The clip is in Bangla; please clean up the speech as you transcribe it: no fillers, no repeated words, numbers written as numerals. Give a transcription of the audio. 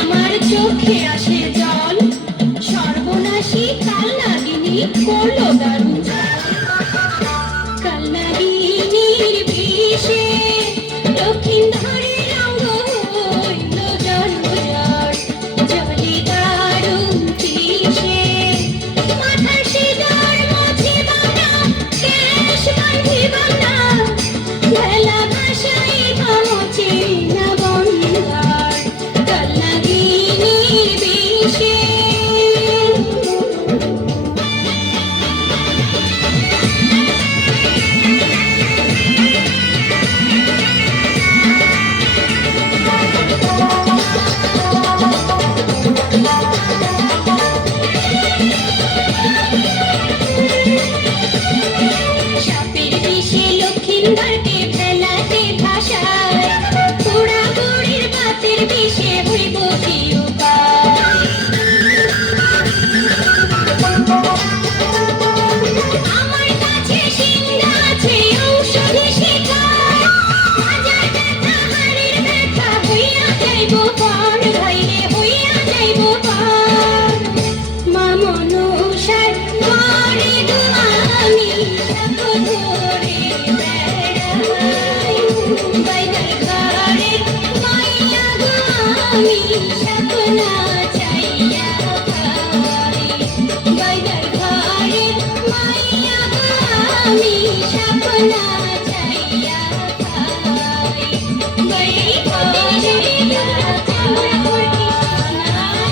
আমার চোখে আসে জল, সর্বনাশী কাল নাগিনী করলো দারুণ চাল। কাল নাগিনীর বিষে দক্ষিণ ধারে রঙ্গ হইল জন্মজট, জলে দারুণ তৃষে মাথার সিঁদুর মুছিবা না, কেশ বাঁধিবা না, ভেলা ভাসাইবা মুছে না বন্ধার। কাল নাগিনীর বিষে সাপের বিষে লক্ষিন্দরকে ফেলাতে ভাসায়, পোড়া বুড়ির বাতের বিষে হইব কি উপায়? আমার কাছে সিংহা আছে ঔষধি শিখায়, হাজার ব্যথা হাড়ের ব্যথা হইয়া যাইব পার, ভাইরে হইয়া যাইব পার। মা মনসার ঘরে গো আমি সাধু